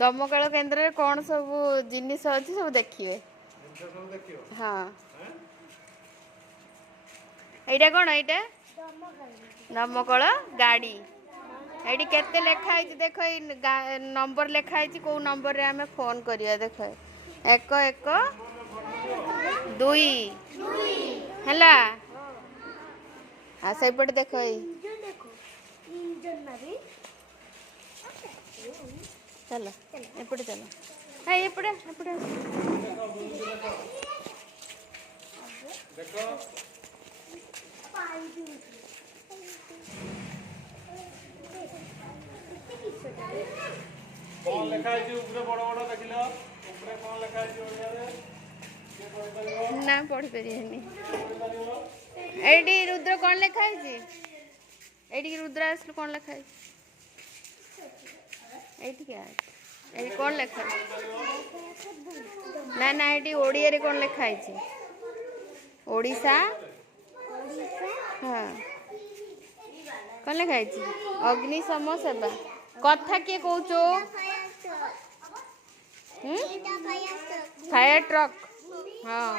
दमकल केन्द्र रे कौन सब जिनिस अच्छी सब देखिए। हाँ एटा कौन एटा दमकल गाड़ी एटी केते लेखा है देख नंबर लेखा है कौ नंबर रे आमे फोन करिया देख 11 2 हैला आ सेपटे देख चलो एपटे चलो हाँ एपटे एपटे देखो कौन लिखा है ऊपर बड़ बड़ देखिलो ऊपर कौन लिखा है ओडिया रे ना पढ़ परियनी एडी रुद्र कौन लिखा है एडी रुद्र असल कौन लिखा है एडी क्या एडी कौन लिखा है ना ना एडी ओडिया रे कौन लिखा है ओडिशा हाँ कौन लिखा है अग्निशम सेवा कथा किए कौचो फायर ट्रक हाँ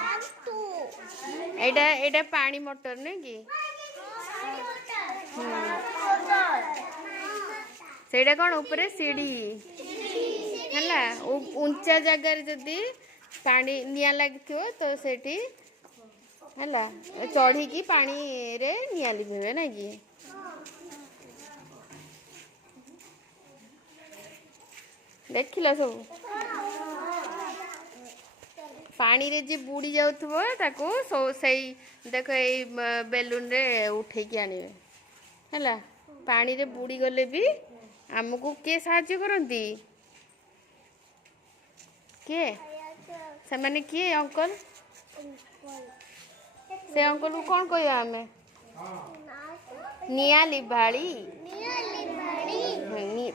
एटा एटा पानी मोटर नहीं कि सेटा कौन ऊपर सीढ़ी है ऊंचा जगार जदि पानी निया लगी तो सेठी है चढ़ी की पानी रे निया लिभे ना कि देखिल सब पानी रे जी बुड़ी जाउथबो ताको सही देख ए बेलून रे उठे की आनिबे हैला पानी रे बुड़ी गले भी हमको के साहाय्य करंती के से माने के अंकल से अंकल को कौन कहया हमें निया लिभाड़ी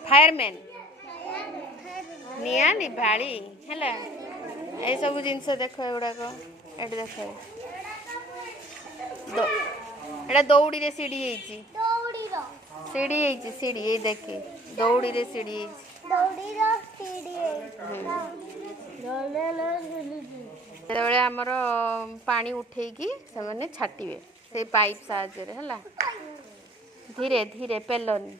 फायरमैन निया लिभाड़ी हैला ए सब जिनस देख एगुड़ाक ये देख एटा दौड़ी रे सीढ़ी सीढ़ी सीढ़ी ये देखी दौड़ी रे सीढ़ी जेतबेले आमर पानी उठेकी से माने छाटिबे से पाइप साहाय्य है धीरे धीरे पेलनी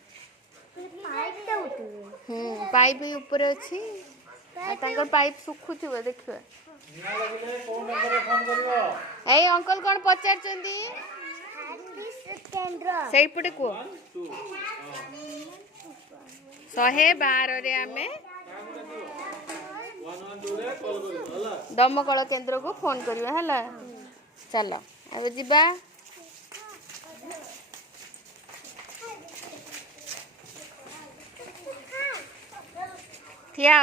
पाइप ऊपर अच्छी पाइप सुखुव देखिए ए अंकल कौन पचार सेपटे कह 112 रे आमे दमकल केन्द्र को फोन करिया हला चलो अब जीवा ठिया